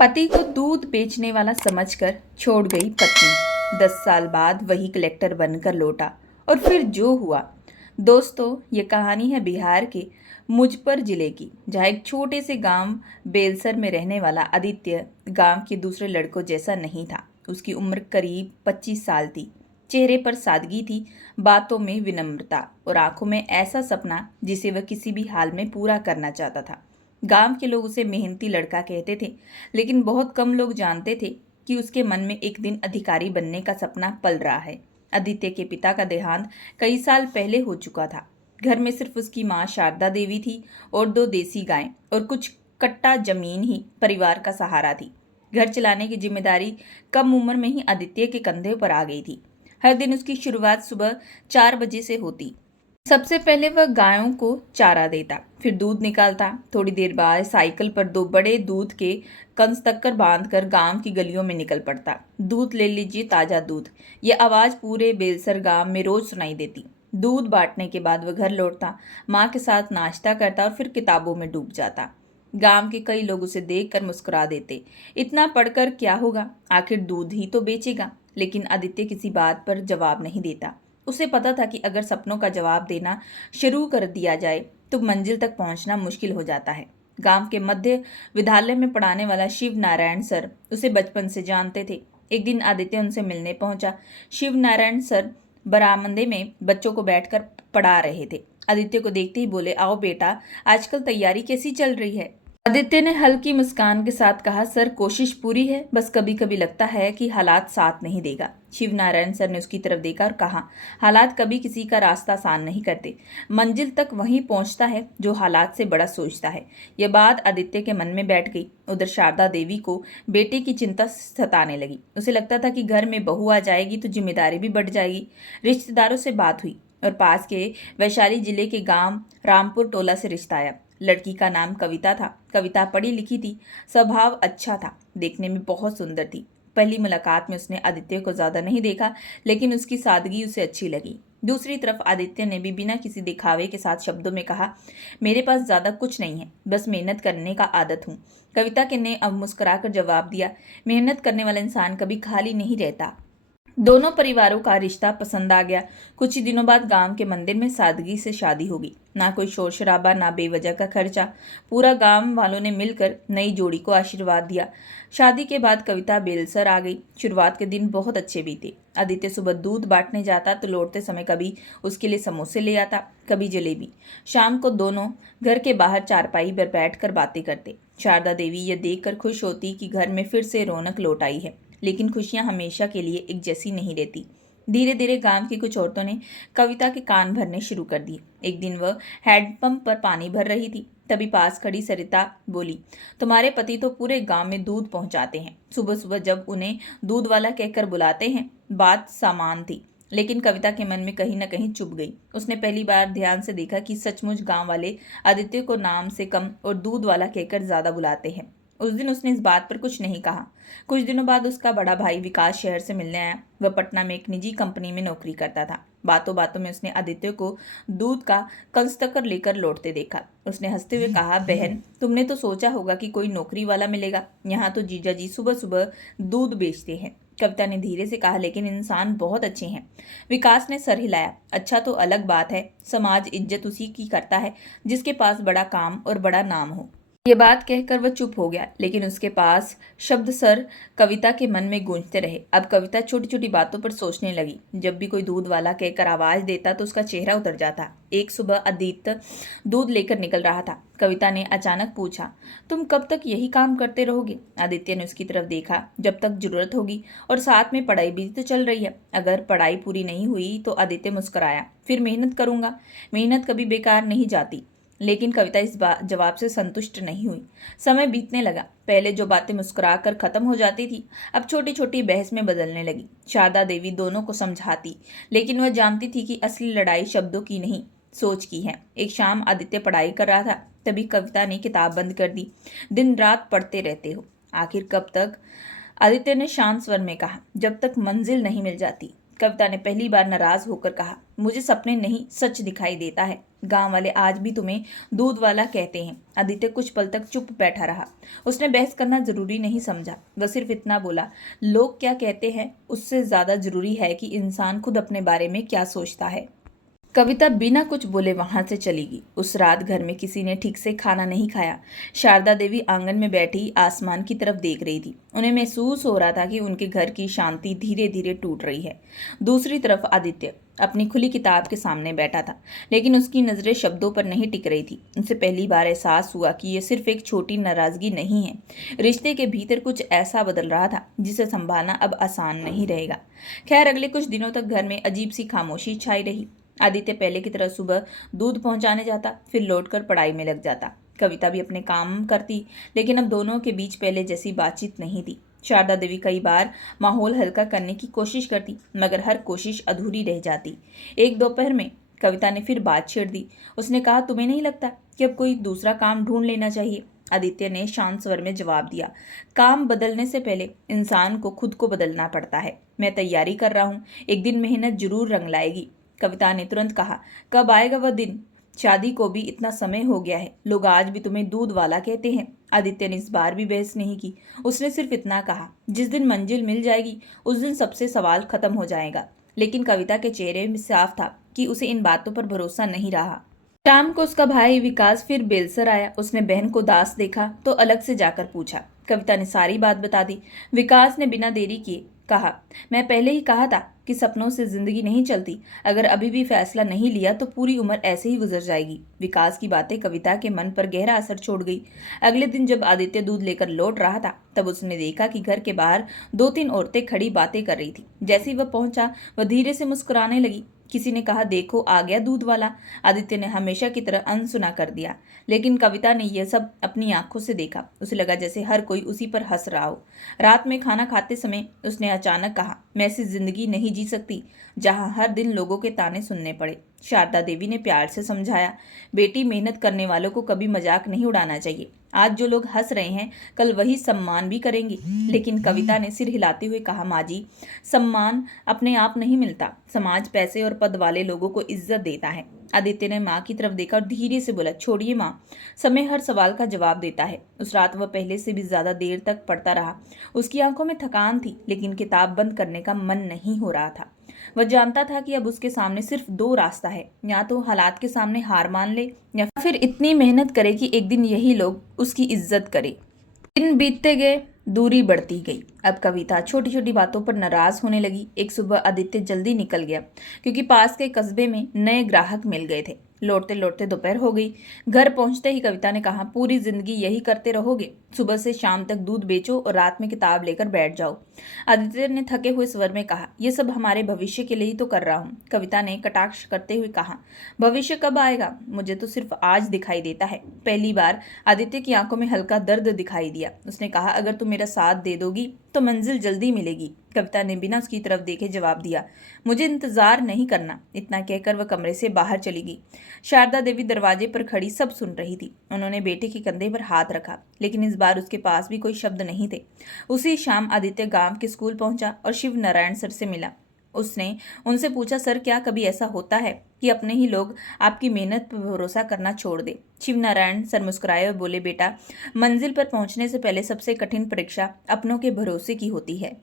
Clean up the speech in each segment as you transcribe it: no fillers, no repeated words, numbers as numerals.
पति को दूध बेचने वाला समझकर छोड़ गई पत्नी। 10 साल बाद वही कलेक्टर बनकर लौटा और फिर जो हुआ। दोस्तों, ये कहानी है बिहार के मुजफ्फर जिले की, जहाँ एक छोटे से गांव बेलसर में रहने वाला आदित्य गांव के दूसरे लड़कों जैसा नहीं था। उसकी उम्र करीब 25 साल थी। चेहरे पर सादगी थी, बातों में विनम्रता और आंखों में ऐसा सपना जिसे वह किसी भी हाल में पूरा करना चाहता था। गांव के लोग उसे मेहनती लड़का कहते थे, लेकिन बहुत कम लोग जानते थे कि उसके मन में एक दिन अधिकारी बनने का सपना पल रहा है। आदित्य के पिता का देहांत कई साल पहले हो चुका था। घर में सिर्फ उसकी माँ शारदा देवी थी और 2 देसी गायें और कुछ कट्टा जमीन ही परिवार का सहारा थी। घर चलाने की जिम्मेदारी कम उम्र में ही आदित्य के कंधे पर आ गई थी। हर दिन उसकी शुरुआत सुबह 4 बजे से होती। सबसे पहले वह गायों को चारा देता, फिर दूध निकालता। थोड़ी देर बाद साइकिल पर 2 बड़े दूध के कंस्तक्कर बांधकर गांव की गलियों में निकल पड़ता। दूध ले लीजिए, ताज़ा दूध, ये आवाज़ पूरे बेलसर गांव में रोज सुनाई देती। दूध बांटने के बाद वह घर लौटता, माँ के साथ नाश्ता करता और फिर किताबों में डूब जाता। गांव के कई लोग उसे देखकर मुस्कुरा देते, इतना पढ़कर क्या होगा, आखिर दूध ही तो बेचेगा। लेकिन आदित्य किसी बात पर जवाब नहीं देता। उसे पता था कि अगर सपनों का जवाब देना शुरू कर दिया जाए तो मंजिल तक पहुंचना मुश्किल हो जाता है। गांव के मध्य विद्यालय में पढ़ाने वाला शिव नारायण सर उसे बचपन से जानते थे। एक दिन आदित्य उनसे मिलने पहुंचा। शिव नारायण सर बरामदे में बच्चों को बैठकर पढ़ा रहे थे। आदित्य को देखते ही बोले, आओ बेटा, आजकल तैयारी कैसी चल रही है? आदित्य ने हल्की मुस्कान के साथ कहा, सर कोशिश पूरी है, बस कभी कभी लगता है कि हालात साथ नहीं देगा। शिव नारायण सर ने उसकी तरफ देखा और कहा, हालात कभी किसी का रास्ता आसान नहीं करते। मंजिल तक वहीं पहुंचता है जो हालात से बड़ा सोचता है। यह बात आदित्य के मन में बैठ गई। उधर शारदा देवी को बेटे की चिंता सताने लगी। उसे लगता था कि घर में बहू आ जाएगी तो जिम्मेदारी भी बढ़ जाएगी। रिश्तेदारों से बात हुई और पास के वैशाली जिले के गांव रामपुर टोला से रिश्ता आया। लड़की का नाम कविता था। कविता पढ़ी लिखी थी, स्वभाव अच्छा था, देखने में बहुत सुंदर थी। पहली मुलाकात में उसने आदित्य को ज्यादा नहीं देखा, लेकिन उसकी सादगी उसे अच्छी लगी। दूसरी तरफ आदित्य ने भी बिना किसी दिखावे के साथ शब्दों में कहा, मेरे पास ज्यादा कुछ नहीं है, बस मेहनत करने का आदत हूँ। कविता के ने अब मुस्कुराकर जवाब दिया, मेहनत करने वाला इंसान कभी खाली नहीं रहता। दोनों परिवारों का रिश्ता पसंद आ गया। कुछ ही दिनों बाद गांव के मंदिर में सादगी से शादी होगी। ना कोई शोर शराबा, ना बेवजह का खर्चा। पूरा गांव वालों ने मिलकर नई जोड़ी को आशीर्वाद दिया। शादी के बाद कविता बेलसर आ गई। शुरुआत के दिन बहुत अच्छे बीते। आदित्य सुबह दूध बांटने जाता तो लौटते समय कभी उसके लिए समोसे ले आता, कभी जलेबी। शाम को दोनों घर के बाहर चारपाई पर बैठकर बातें करते। शारदा देवी यह देखकर खुश होती कि घर में फिर से रौनक लौट आई है। लेकिन खुशियां हमेशा के लिए एक जैसी नहीं रहती। धीरे धीरे गांव की कुछ औरतों ने कविता के कान भरने शुरू कर दिए। एक दिन वह हैंडपंप पर पानी भर रही थी, तभी पास खड़ी सरिता बोली, तुम्हारे पति तो पूरे गांव में दूध पहुंचाते हैं। सुबह सुबह जब उन्हें दूध वाला कहकर बुलाते हैं। बात सामान थी, लेकिन कविता के मन में कहीं न कहीं चुभ गई। उसने पहली बार ध्यान से देखा कि सचमुच गांव वाले आदित्य को नाम से कम और दूध वाला कहकर ज्यादा बुलाते हैं। उस दिन उसने इस बात पर कुछ नहीं कहा। कुछ दिनों बाद उसका बड़ा भाई विकास शहर से मिलने आया। वह पटना में एक निजी कंपनी में नौकरी करता था। बातों बातों में उसने आदित्य को दूध का कंस्तक्कर लेकर लौटते देखा। उसने हंसते हुए कहा, बहन, तुमने तो सोचा होगा कि कोई नौकरी वाला मिलेगा, यहाँ तो जीजा जी सुबह सुबह दूध बेचते हैं। कविता ने धीरे से कहा, लेकिन इंसान बहुत अच्छे हैं। विकास ने सर हिलाया, अच्छा तो अलग बात है, समाज इज्जत उसी की करता है जिसके पास बड़ा काम और बड़ा नाम हो। ये बात कहकर वह चुप हो गया, लेकिन उसके पास शब्द सर कविता के मन में गूंजते रहे। अब कविता छोटी छोटी बातों पर सोचने लगी। जब भी कोई दूध वाला कहकर आवाज देता तो उसका चेहरा उतर जाता। एक सुबह आदित्य दूध लेकर निकल रहा था। कविता ने अचानक पूछा, तुम कब तक यही काम करते रहोगे? आदित्य ने उसकी तरफ देखा, जब तक जरूरत होगी, और साथ में पढ़ाई भी तो चल रही है। अगर पढ़ाई पूरी नहीं हुई तो आदित्य मुस्कुराया, फिर मेहनत करूंगा, मेहनत कभी बेकार नहीं जाती। लेकिन कविता इस जवाब से संतुष्ट नहीं हुई। समय बीतने लगा। पहले जो बातें मुस्कुरा कर खत्म हो जाती थी, अब छोटी छोटी बहस में बदलने लगी। शारदा देवी दोनों को समझाती, लेकिन वह जानती थी कि असली लड़ाई शब्दों की नहीं, सोच की है। एक शाम आदित्य पढ़ाई कर रहा था, तभी कविता ने किताब बंद कर दी। दिन रात पढ़ते रहते हो, आखिर कब तक? आदित्य ने शांत स्वर में कहा, जब तक मंजिल नहीं मिल जाती। कविता ने पहली बार नाराज होकर कहा, मुझे सपने नहीं सच दिखाई देता है। गांव वाले आज भी तुम्हें दूध वाला कहते हैं। आदित्य कुछ पल तक चुप बैठा रहा। उसने बहस करना जरूरी नहीं समझा। वह सिर्फ इतना बोला, लोग क्या कहते हैं उससे ज्यादा जरूरी है कि इंसान खुद अपने बारे में क्या सोचता है। कविता बिना कुछ बोले वहां से चली गई। उस रात घर में किसी ने ठीक से खाना नहीं खाया। शारदा देवी आंगन में बैठी आसमान की तरफ देख रही थी। उन्हें महसूस हो रहा था कि उनके घर की शांति धीरे धीरे टूट रही है। दूसरी तरफ आदित्य अपनी खुली किताब के सामने बैठा था, लेकिन उसकी नजरें शब्दों पर नहीं टिक रही थी। उनसे पहली बार एहसास हुआ कि यह सिर्फ एक छोटी नाराजगी नहीं है। रिश्ते के भीतर कुछ ऐसा बदल रहा था जिसे संभालना अब आसान नहीं रहेगा। खैर, अगले कुछ दिनों तक घर में अजीब सी खामोशी छाई रही। आदित्य पहले की तरह सुबह दूध पहुंचाने जाता, फिर लौटकर पढ़ाई में लग जाता। कविता भी अपने काम करती, लेकिन अब दोनों के बीच पहले जैसी बातचीत नहीं थी। शारदा देवी कई बार माहौल हल्का करने की कोशिश करती, मगर हर कोशिश अधूरी रह जाती। एक दोपहर में कविता ने फिर बात छेड़ दी। उसने कहा, तुम्हें नहीं लगता कि अब कोई दूसरा काम ढूंढ लेना चाहिए? आदित्य ने शांत स्वर में जवाब दिया, काम बदलने से पहले इंसान को खुद को बदलना पड़ता है। मैं तैयारी कर रहा हूँ, एक दिन मेहनत जरूर रंग लाएगी। कविता ने तुरंत कहा, कब आएगा वह दिन? शादी को भी इतना समय हो गया है, लोग आज भी तुम्हें दूध वाला कहते हैं। आदित्य ने इस बार भी बहस नहीं की। उसने सिर्फ इतना कहा, जिस दिन मंजिल मिल जाएगी उस दिन सबसे सवाल खत्म हो जाएगा। लेकिन कविता के चेहरे में साफ था कि उसे इन बातों पर भरोसा नहीं रहा। शाम को उसका भाई विकास फिर बेलसर आया। उसने बहन को दास देखा तो अलग से जाकर पूछा। कविता ने सारी बात बता दी। विकास ने बिना देरी किए कहा, मैं पहले ही कहा था कि सपनों से जिंदगी नहीं चलती। अगर अभी भी फैसला नहीं लिया तो पूरी उम्र ऐसे ही गुजर जाएगी। विकास की बातें कविता के मन पर गहरा असर छोड़ गई। अगले दिन जब आदित्य दूध लेकर लौट रहा था, तब उसने देखा कि घर के बाहर 2-3 औरतें खड़ी बातें कर रही थी। जैसे ही वह पहुंचा, वह धीरे से मुस्कुराने लगी। किसी ने कहा, देखो आ गया दूध वाला। आदित्य ने हमेशा की तरह अनसुना कर दिया, लेकिन कविता ने यह सब अपनी आंखों से देखा। उसे लगा जैसे हर कोई उसी पर हंस रहा हो। रात में खाना खाते समय उसने अचानक कहा, मैं ऐसी जिंदगी नहीं जी सकती जहां हर दिन लोगों के ताने सुनने पड़े। शारदा देवी ने प्यार से समझाया, बेटी, मेहनत करने वालों को कभी मजाक नहीं उड़ाना चाहिए। आज जो लोग हंस रहे हैं, कल वही सम्मान भी करेंगे। लेकिन कविता ने सिर हिलाते हुए कहा, माँ जी, सम्मान अपने आप नहीं मिलता। समाज पैसे और पद वाले लोगों को इज्जत देता है। आदित्य ने माँ की तरफ देखा और धीरे से बोला, छोड़िए माँ, समय हर सवाल का जवाब देता है। उस रात वह पहले से भी ज्यादा देर तक पढ़ता रहा। उसकी आंखों में थकान थी, लेकिन किताब बंद करने का मन नहीं हो रहा था। वह जानता था कि अब उसके सामने सिर्फ 2 रास्ता है, या तो हालात के सामने हार मान ले, या फिर इतनी मेहनत करे कि एक दिन यही लोग उसकी इज्जत करे। दिन बीतते गए, दूरी बढ़ती गई। अब कविता छोटी छोटी बातों पर नाराज होने लगी। एक सुबह आदित्य जल्दी निकल गया, क्योंकि पास के कस्बे में नए ग्राहक मिल गए थे। लौटते लौटते दोपहर हो गई। घर पहुंचते ही कविता ने कहा, पूरी जिंदगी यही करते रहोगे? सुबह से शाम तक दूध बेचो और रात में किताब लेकर बैठ जाओ। आदित्य ने थके हुए स्वर में कहा, यह सब हमारे भविष्य के लिए ही तो कर रहा हूँ। कविता ने कटाक्ष करते हुए कहा, भविष्य कब आएगा? मुझे तो सिर्फ आज दिखाई देता है। पहली बार आदित्य की आंखों में हल्का दर्द दिखाई दिया। उसने कहा, अगर तुम मेरा साथ दे दोगी तो मंजिल जल्दी मिलेगी। कविता ने बिना उसकी तरफ देखे जवाब दिया, मुझे इंतजार नहीं करना। इतना कहकर वह कमरे से बाहर चली गई। शारदा देवी दरवाजे पर खड़ी सब सुन रही थी। उन्होंने बेटे के कंधे पर हाथ रखा, लेकिन इस बार उसके पास भी कोई शब्द नहीं थे। उसी शाम आदित्य गांव के स्कूल पहुंचा और शिव नारायण सर से मिला। उसने उनसे पूछा, सर, क्या कभी ऐसा होता है कि अपने ही लोग आपकी मेहनत पर भरोसा करना छोड़ दे? शिव नारायण सर मुस्कुराए और बोले, बेटा, मंजिल पर पहुंचने से पहले सबसे कठिन परीक्षा अपनों के भरोसे की होती है।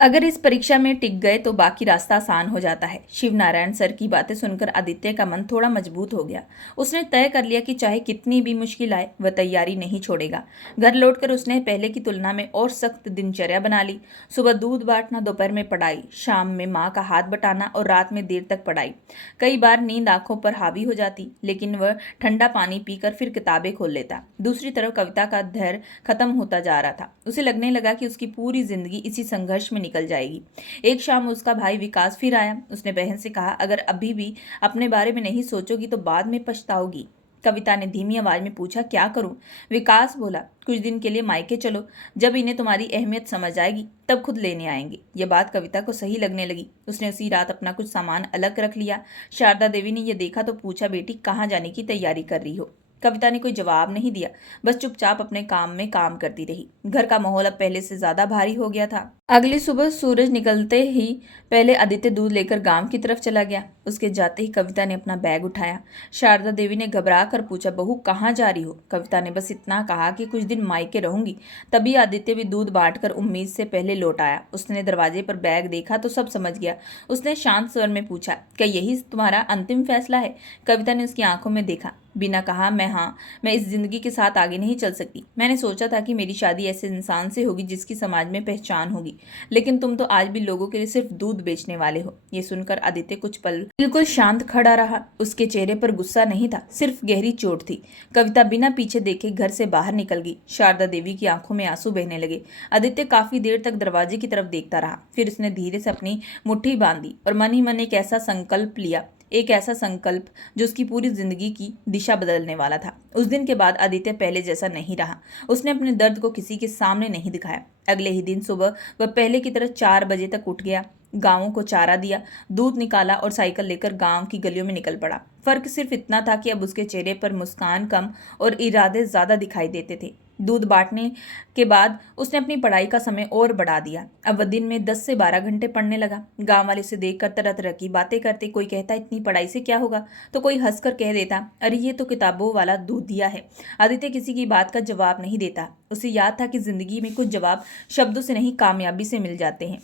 अगर इस परीक्षा में टिक गए तो बाकी रास्ता आसान हो जाता है। शिव नारायण सर की बातें सुनकर आदित्य का मन थोड़ा मजबूत हो गया। उसने तय कर लिया कि चाहे कितनी भी मुश्किल आए, वह तैयारी नहीं छोड़ेगा। घर लौटकर उसने पहले की तुलना में और सख्त दिनचर्या बना ली। सुबह दूध बांटना, दोपहर में पढ़ाई, शाम में माँ का हाथ बटाना और रात में देर तक पढ़ाई। कई बार नींद आंखों पर हावी हो जाती, लेकिन वह ठंडा पानी पीकर फिर किताबें खोल लेता। दूसरी तरफ कविता का धैर्य खत्म होता जा रहा था। उसे लगने लगा कि उसकी पूरी जिंदगी इसी संघर्ष में निकल जाएगी। एक शाम उसका भाई विकास फिर आया। उसने बहन से कहा, अगर अभी भी अपने बारे में नहीं सोचोगी तो बाद में पछताओगी। कविता ने धीमी आवाज में पूछा, क्या करूं? विकास बोला, कुछ दिन के लिए मायके चलो, जब इन्हें तुम्हारी अहमियत समझ आएगी तब खुद लेने आएंगे। यह बात कविता को सही लगने लगी। उसने उसी रात अपना कुछ सामान अलग रख लिया। शारदा देवी ने यह देखा तो पूछा, बेटी, कहाँ जाने की तैयारी कर रही हो? कविता ने कोई जवाब नहीं दिया, बस चुपचाप अपने काम में काम करती रही। घर का माहौल अब पहले से ज्यादा भारी हो गया था। अगली सुबह सूरज निकलते ही पहले आदित्य दूध लेकर गांव की तरफ चला गया। उसके जाते ही कविता ने अपना बैग उठाया। शारदा देवी ने घबरा कर पूछा, बहू कहाँ जा रही हो? कविता ने बस इतना कहा कि कुछ दिन मायके रहूंगी। तभी आदित्य भी दूध बांटकर उम्मीद से पहले लौट आया। उसने दरवाजे पर बैग देखा तो सब समझ गया। उसने शांत स्वर में पूछा, क्या यही तुम्हारा अंतिम फैसला है? कविता ने उसकी आंखों में देखा, बिना कहा, मैं इस जिंदगी के साथ आगे नहीं चल सकती। मैंने सोचा था कि मेरी शादी ऐसे इंसान से होगी जिसकी समाज में पहचान होगी, लेकिन तुम तो आज भी लोगों के लिए सिर्फ दूध बेचने वाले हो। ये सुनकर आदित्य कुछ पल बिल्कुल शांत खड़ा रहा। उसके चेहरे पर गुस्सा नहीं था, सिर्फ गहरी चोट थी। कविता बिना पीछे देखे घर से बाहर निकल गई। शारदा देवी की आंखों में आंसू बहने लगे। आदित्य काफी देर तक दरवाजे की तरफ देखता रहा। फिर उसने धीरे से अपनी मुट्ठी बांधी और मन ही मन एक ऐसा संकल्प जो उसकी पूरी जिंदगी की दिशा बदलने वाला था। उस दिन के बाद आदित्य पहले जैसा नहीं रहा। उसने अपने दर्द को किसी के सामने नहीं दिखाया। अगले ही दिन सुबह वह पहले की तरह 4 बजे तक उठ गया। गांवों को चारा दिया, दूध निकाला और साइकिल लेकर गांव की गलियों में निकल पड़ा। फर्क सिर्फ इतना था कि अब उसके चेहरे पर मुस्कान कम और इरादे ज्यादा दिखाई देते थे। दूध बांटने के बाद उसने अपनी पढ़ाई का समय और बढ़ा दिया। अब वह दिन में 10 से 12 घंटे पढ़ने लगा। गांव वाले उसे देखकर तरह तरह की बातें करते। कोई कहता इतनी पढ़ाई से क्या होगा, तो कोई हंसकर कह देता, अरे ये तो किताबों वाला दूध दिया है। आदित्य किसी की बात का जवाब नहीं देता। उसे याद था कि जिंदगी में कुछ जवाब शब्दों से नहीं, कामयाबी से मिल जाते हैं।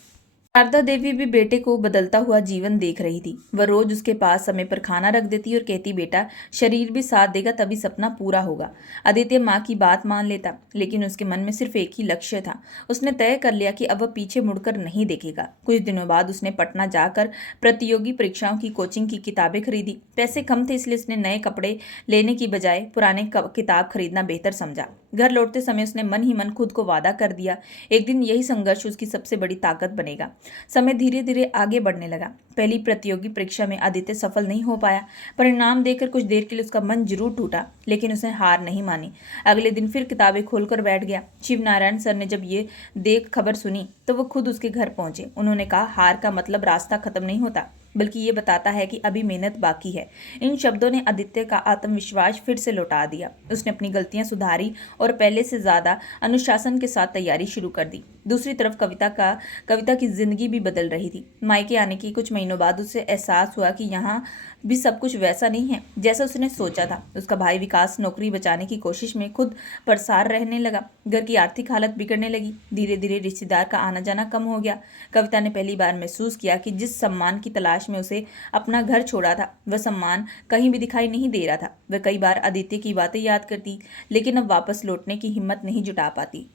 शारदा देवी भी बेटे को बदलता हुआ जीवन देख रही थी। वह रोज उसके पास समय पर खाना रख देती और कहती, बेटा शरीर भी साथ देगा तभी सपना पूरा होगा। आदित्य माँ की बात मान लेता, लेकिन उसके मन में सिर्फ एक ही लक्ष्य था। उसने तय कर लिया कि अब वह पीछे मुड़कर नहीं देखेगा। कुछ दिनों बाद उसने पटना जाकर प्रतियोगी परीक्षाओं की कोचिंग की किताबें खरीदी। पैसे कम थे, इसलिए उसने नए कपड़े लेने की बजाय पुराने किताब खरीदना बेहतर समझा। घर लौटते समय उसने मन ही मन खुद को वादा कर दिया, एक दिन यही संघर्ष उसकी सबसे बड़ी ताकत बनेगा। समय धीरे धीरे आगे बढ़ने लगा। पहली प्रतियोगी परीक्षा में आदित्य सफल नहीं हो पाया। परिणाम देखकर कुछ देर के लिए उसका मन जरूर टूटा, लेकिन उसने हार नहीं मानी। अगले दिन फिर किताबें खोलकर बैठ गया। शिव नारायण सर ने जब ये देख खबर सुनी तो वो खुद उसके घर पहुंचे। उन्होंने कहा, हार का मतलब रास्ता खत्म नहीं होता, बल्कि ये बताता है कि अभी मेहनत बाकी है। इन शब्दों ने आदित्य का आत्मविश्वास फिर से लौटा दिया। उसने अपनी गलतियां सुधारी और पहले से ज्यादा अनुशासन के साथ तैयारी शुरू कर दी। दूसरी तरफ कविता की जिंदगी भी बदल रही थी। मायके आने के कुछ महीनों बाद उसे एहसास हुआ कि यहाँ भी सब कुछ वैसा नहीं है जैसा उसने सोचा था। उसका भाई विकास नौकरी बचाने की कोशिश में खुद परेशान रहने लगा। घर की आर्थिक हालत बिगड़ने लगी। धीरे धीरे रिश्तेदार का आना जाना कम हो गया। कविता ने पहली बार महसूस किया कि जिस सम्मान की तलाश में उसे अपना घर छोड़ा था, वह सम्मान कहीं भी दिखाई नहीं दे रहा था। वह कई बार आदित्य की बातें याद करती, लेकिन अब वापस लौटने की हिम्मत नहीं जुटा पाती।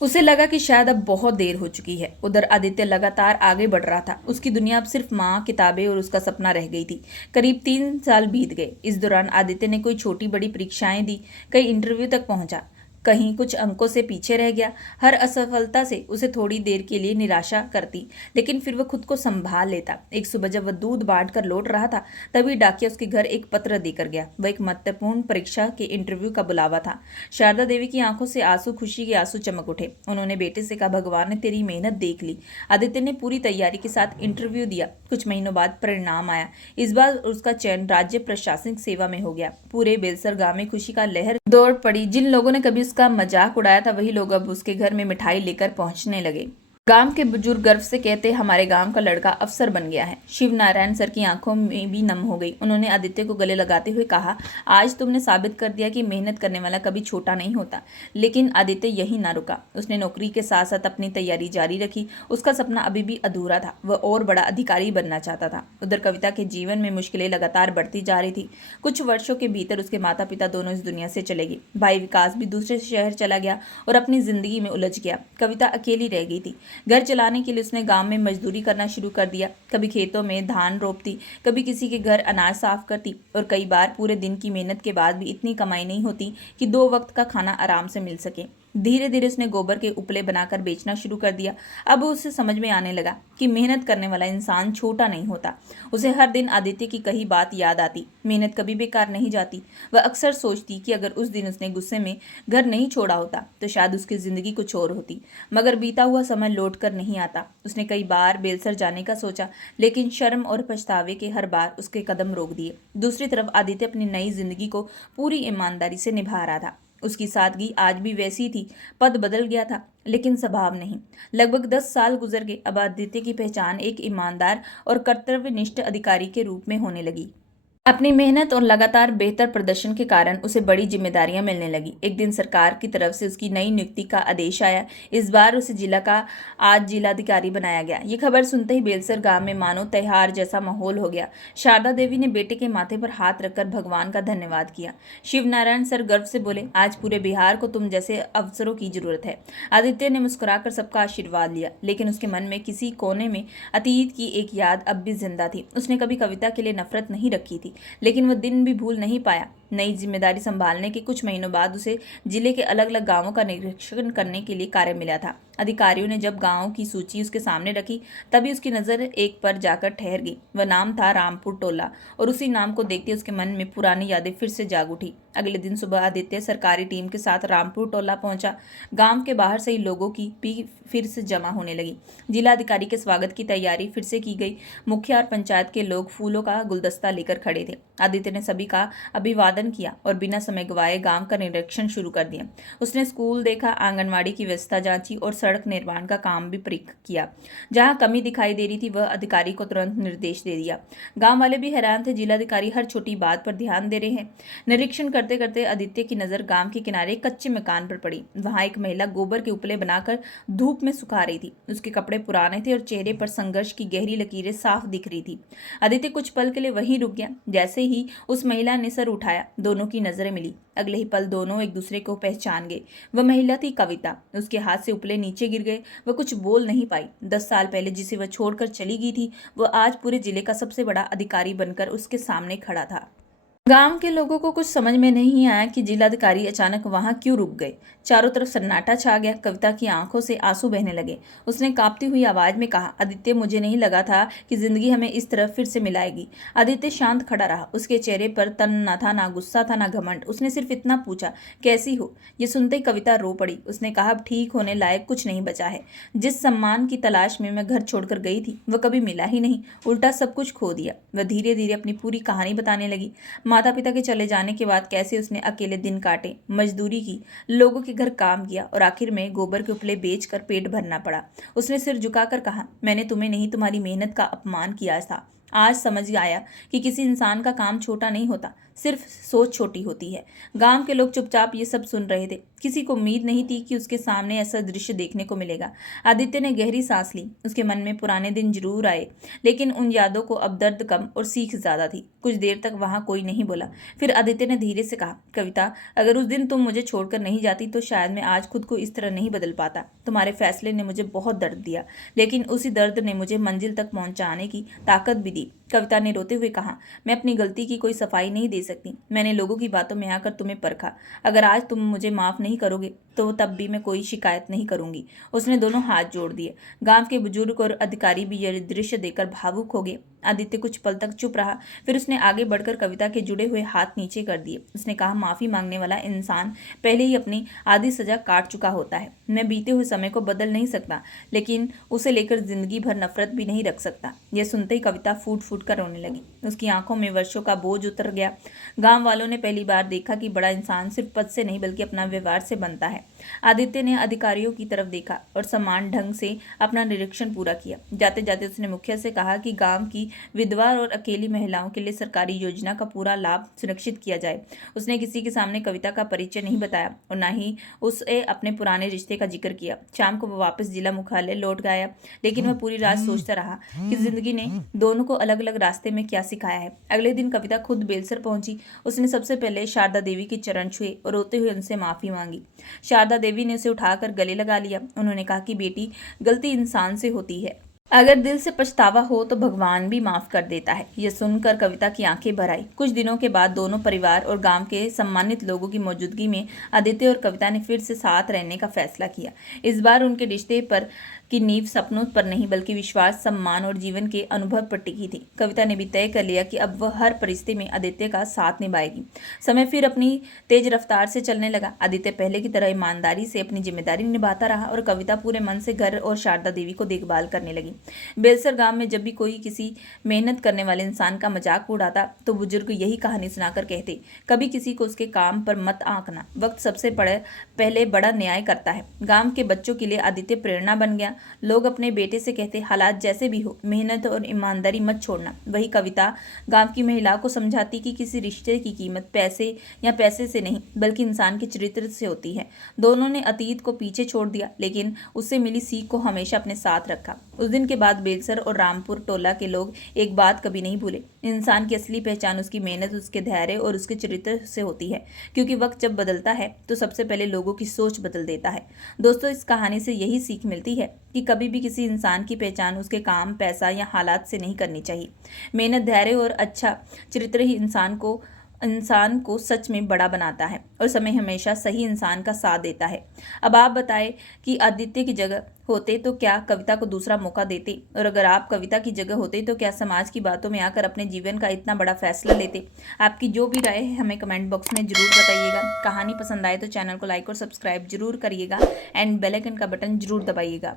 उसे लगा कि शायद अब बहुत देर हो चुकी है। उधर आदित्य लगातार आगे बढ़ रहा था। उसकी दुनिया अब सिर्फ माँ, किताबें और उसका सपना रह गई थी। करीब 3 साल बीत गए। इस दौरान आदित्य ने कोई छोटी बड़ी परीक्षाएं दी, कई इंटरव्यू तक पहुंचा, कहीं कुछ अंकों से पीछे रह गया। हर असफलता से उसे थोड़ी देर के लिए निराशा करती, लेकिन फिर वह खुद को संभाल लेता। एक सुबह जब वह दूध बांट कर लौट रहा था, तभी डाकिया उसके घर एक पत्र देकर गया। वह एक महत्वपूर्ण परीक्षा के इंटरव्यू का बुलावा था। शारदा देवी की आंखों से आंसू, खुशी के आंसू चमक उठे। उन्होंने बेटे से कहा, भगवान ने तेरी मेहनत देख ली। आदित्य ने पूरी तैयारी के साथ इंटरव्यू दिया। कुछ महीनों बाद परिणाम आया। इस बार उसका चयन राज्य प्रशासनिक सेवा में हो गया। पूरे बेलसर गांव में खुशी का लहर दौड़ पड़ी। जिन लोगों ने कभी उसका मजाक उड़ाया था, वही लोग अब उसके घर में मिठाई लेकर पहुंचने लगे। गांव के बुजुर्ग गर्व से कहते, हमारे गांव का लड़का अफसर बन गया है। शिव नारायण सर की आंखों में भी नम हो गई। उन्होंने आदित्य को गले लगाते हुए कहा, आज तुमने साबित कर दिया कि मेहनत करने वाला कभी छोटा नहीं होता। लेकिन आदित्य यही ना रुका। उसने नौकरी के साथ साथ अपनी तैयारी जारी रखी। उसका सपना अभी भी अधूरा था। वह और बड़ा अधिकारी बनना चाहता था। उधर कविता के जीवन में मुश्किलें लगातार बढ़ती जा रही थी। कुछ वर्षों के भीतर उसके माता पिता दोनों इस दुनिया से चले गए। भाई विकास भी दूसरे शहर चला गया और अपनी जिंदगी में उलझ गया। कविता अकेली रह गई थी। घर चलाने के लिए उसने गांव में मजदूरी करना शुरू कर दिया। कभी खेतों में धान रोपती, कभी किसी के घर अनाज साफ करती, और कई बार पूरे दिन की मेहनत के बाद भी इतनी कमाई नहीं होती कि 2 वक्त का खाना आराम से मिल सके। धीरे धीरे उसने गोबर के उपले बनाकर बेचना शुरू कर दिया। अब उसे समझ में आने लगा कि मेहनत करने वाला इंसान छोटा नहीं होता। उसे हर दिन आदित्य की कही बात याद आती, मेहनत कभी बेकार नहीं जाती। वह अक्सर सोचती कि अगर उस दिन उसने गुस्से में घर नहीं छोड़ा होता तो शायद उसकी जिंदगी कुछ और होती। मगर बीता हुआ समय लौट कर नहीं आता। उसने कई बार बेलसर जाने का सोचा, लेकिन शर्म और पछतावे के हर बार उसके कदम रोक दिए। दूसरी तरफ आदित्य अपनी नई जिंदगी को पूरी ईमानदारी से निभा रहा था। उसकी सादगी आज भी वैसी थी। पद बदल गया था लेकिन स्वभाव नहीं। लगभग 10 साल गुजर गए। अब आदित्य की पहचान एक ईमानदार और कर्तव्यनिष्ठ अधिकारी के रूप में होने लगी। अपनी मेहनत और लगातार बेहतर प्रदर्शन के कारण उसे बड़ी जिम्मेदारियां मिलने लगी। एक दिन सरकार की तरफ से उसकी नई नियुक्ति का आदेश आया। इस बार उसे जिला का आज जिलाधिकारी बनाया गया। ये खबर सुनते ही बेलसर गांव में मानो त्योहार जैसा माहौल हो गया। शारदा देवी ने बेटे के माथे पर हाथ रखकर भगवान का धन्यवाद किया। शिव नारायण सर गर्व से बोले, आज पूरे बिहार को तुम जैसे अफसरों की जरूरत है। आदित्य ने मुस्कुराकर सबका आशीर्वाद लिया, लेकिन उसके मन में किसी कोने में अतीत की एक याद अब भी जिंदा थी। उसने कभी कविता के लिए नफरत नहीं रखी थी, लेकिन वह दिन भी भूल नहीं पाया। नई जिम्मेदारी संभालने के कुछ महीनों बाद उसे जिले के अलग अलग गांवों का निरीक्षण करने के लिए कार्य मिला था। अधिकारियों ने जब गांवों की सूची उसके सामने रखी, तभी उसकी नजर एक पर जाकर ठहर गई। वह नाम था रामपुर टोला, और उसी नाम को देखते उसके मन में पुरानी यादें फिर से जाग उठी। अगले दिन सुबह आदित्य सरकारी टीम के साथ रामपुर टोला पहुंचा। गांव के बाहर से ही लोगों की भी फिर से जमा होने लगी। जिलाधिकारी के स्वागत की तैयारी फिर से की गई। मुखिया और पंचायत के लोग फूलों का गुलदस्ता लेकर खड़े थे। आदित्य ने सभी का अभिवादन किया और बिना समय गवाए गांव का निरीक्षण शुरू कर दिया। उसने स्कूल देखा, आंगनवाड़ी की व्यवस्था जांची और सड़क निर्माण का काम भी परीक्षण किया। जहां कमी दिखाई दे रही थी, वह अधिकारी को तुरंत निर्देश दे दिया। गांव वाले भी हैरान थे, जिलाधिकारी हर छोटी बात पर ध्यान दे रहे हैं। निरीक्षण करते करते आदित्य की नजर गांव के किनारे एक कच्चे मकान पर पड़ी। वहां एक महिला गोबर के उपले बनाकर धूप में सुखा रही थी। उसके कपड़े पुराने थे और चेहरे पर संघर्ष की गहरी लकीरें साफ दिख रही थी। आदित्य कुछ पल के लिए वहीं रुक गया। जैसे ही उस महिला ने सर उठाया, दोनों की नजरें मिली। अगले ही पल दोनों एक दूसरे को पहचान गए। वह महिला थी कविता। उसके हाथ से उपले नीचे गिर गए। वह कुछ बोल नहीं पाई। 10 साल पहले जिसे वह छोड़कर चली गई थी, वह आज पूरे जिले का सबसे बड़ा अधिकारी बनकर उसके सामने खड़ा था। गांव के लोगों को कुछ समझ में नहीं आया कि जिलाधिकारी अचानक वहां क्यों रुक गए। चारों तरफ सन्नाटा छा गया। कविता की आंखों से आंसू बहने लगे। उसने कांपती हुई आवाज में कहा, आदित्य, मुझे नहीं लगा था कि जिंदगी हमें इस तरह फिर से मिलाएगी। आदित्य शांत खड़ा रहा। उसके चेहरे पर तन न था, ना गुस्सा था, ना घमंड। उसने सिर्फ इतना पूछा, कैसी हो? ये सुनते ही कविता रो पड़ी। उसने कहा, अब ठीक होने लायक कुछ नहीं बचा है। जिस सम्मान की तलाश में मैं घर छोड़कर गई थी, वह कभी मिला ही नहीं। उल्टा सब कुछ खो दिया। वह धीरे धीरे अपनी पूरी कहानी बताने लगी। माता पिता के चले जाने के बाद कैसे उसने अकेले दिन काटे, मजदूरी की, लोगों के घर काम किया और आखिर में गोबर के उपले बेचकर पेट भरना पड़ा। उसने सिर झुकाकर कहा, मैंने तुम्हें नहीं, तुम्हारी मेहनत का अपमान किया था। आज समझ आया कि किसी इंसान का काम छोटा नहीं होता, सिर्फ सोच छोटी होती है। गांव के लोग चुपचाप ये सब सुन रहे थे। किसी को उम्मीद नहीं थी कि उसके सामने ऐसा दृश्य देखने को मिलेगा। आदित्य ने गहरी सांस ली। उसके मन में पुराने दिन जरूर आए, लेकिन उन यादों को अब दर्द कम और सीख ज्यादा थी। कुछ देर तक वहां कोई नहीं बोला। फिर आदित्य ने धीरे से कहा, कविता, अगर उस दिन तुम मुझे छोड़कर नहीं जाती तो शायद मैं आज खुद को इस तरह नहीं बदल पाता। तुम्हारे फैसले ने मुझे बहुत दर्द दिया, लेकिन उसी दर्द ने मुझे मंजिल तक पहुंचाने की ताकत भी दी। कविता ने रोते हुए कहा, मैं अपनी गलती की कोई सफाई नहीं दे सकती। मैंने लोगों की बातों में आकर तुम्हें परखा। अगर आज तुम मुझे माफ नहीं करोगे तो तब भी मैं कोई शिकायत नहीं करूंगी। उसने दोनों हाथ जोड़ दिए। गांव के बुजुर्ग और अधिकारी भी यह दृश्य देखकर भावुक हो गए। आदित्य कुछ पल तक चुप रहा। फिर उसने आगे बढ़कर कविता के जुड़े हुए हाथ नीचे कर दिए। उसने कहा, माफी मांगने वाला इंसान पहले ही अपनी आधी सजा काट चुका होता है। मैं बीते हुए समय को बदल नहीं सकता, लेकिन उसे लेकर जिंदगी भर नफरत भी नहीं रख सकता। यह सुनते ही कविता फूट फूट कर रोने लगी। उसकी आंखों में वर्षों का बोझ उतर गया। गांव वालों ने पहली बार देखा कि बड़ा इंसान सिर्फ पद से नहीं बल्कि अपना व्यवहार से बनता है। आदित्य ने अधिकारियों की तरफ देखा और समान ढंग से अपना निरीक्षण पूरा किया। जाते जाते उसने मुखिया से कहा कि गांव की विधवा और अकेली महिलाओं के लिए सरकारी योजना का पूरा लाभ सुनिश्चित किया जाए। उसने किसी के सामने कविता का परिचय नहीं बताया और न ही उसे अपने पुराने रिश्ते का जिक्र किया। शाम को वह वापस जिला मुख्यालय लौट गया, लेकिन वह पूरी रात सोचता रहा कि जिंदगी ने दोनों को अलग अलग रास्ते में क्या सिखाया है। अगले दिन कविता खुद बेलसर पहुंची। उसने सबसे पहले शारदा देवी के चरण छुए और रोते हुए उनसे माफी मांगी। शारदा देवी ने उसे उठाकर गले लगा लिया। उन्होंने कहा कि बेटी, गलती इंसान से होती है, अगर दिल से पछतावा हो तो भगवान भी माफ कर देता है। यह सुनकर कविता की आंखें भर आई। कुछ दिनों के बाद दोनों परिवार और गांव के सम्मानित लोगों की मौजूदगी में आदित्य और कविता ने फिर से साथ रहने का फैसला किया। इस बार उनके रिश्ते पर की नींव सपनों पर नहीं बल्कि विश्वास, सम्मान और जीवन के अनुभव पर टिकी थी। कविता ने भी तय कर लिया कि अब वह हर परिस्थिति में आदित्य का साथ निभाएगी। समय फिर अपनी तेज रफ्तार से चलने लगा। आदित्य पहले की तरह ईमानदारी से अपनी जिम्मेदारी निभाता रहा और कविता पूरे मन से घर और शारदा देवी को देखभाल करने लगी। बेलसर गांव में जब भी कोई किसी मेहनत करने वाले इंसान का मजाक उड़ाता तो बुजुर्ग यही कहानी सुनाकर कहते, कभी किसी को उसके काम पर मत आंकना, वक्त सबसे पहले बड़ा न्याय करता है। गांव के बच्चों के लिए आदित्य प्रेरणा बन गया। लोग अपने बेटे से कहते, हालात जैसे भी हो मेहनत और ईमानदारी मत छोड़ना। वही कविता गांव की महिला को समझाती कि किसी रिश्ते की कीमत पैसे या पैसे से नहीं बल्कि इंसान के चरित्र से होती है। दोनों ने अतीत को पीछे छोड़ दिया लेकिन उससे मिली सीख को हमेशा अपने साथ रखा। उस दिन के बाद बेलसर और रामपुर टोला के लोग एक बात कभी नहीं भूले, इंसान की असली पहचान उसकी मेहनत, उसके धैर्य और उसके चरित्र से होती है। क्योंकि वक्त जब बदलता है तो सबसे पहले लोगों की सोच बदल देता है। दोस्तों, इस कहानी से यही सीख मिलती है कि कभी भी किसी इंसान की पहचान उसके काम, पैसा या हालात से नहीं करनी चाहिए। मेहनत, धैर्य और अच्छा चरित्र ही इंसान को सच में बड़ा बनाता है और समय हमेशा सही इंसान का साथ देता है। अब आप बताएं कि आदित्य की जगह होते तो क्या कविता को दूसरा मौका देते, और अगर आप कविता की जगह होते तो क्या समाज की बातों में आकर अपने जीवन का इतना बड़ा फैसला लेते। आपकी जो भी राय है हमें कमेंट बॉक्स में जरूर बताइएगा। कहानी पसंद आए तो चैनल को लाइक और सब्सक्राइब जरूर करिएगा एंड बेल आइकन का बटन जरूर दबाइएगा।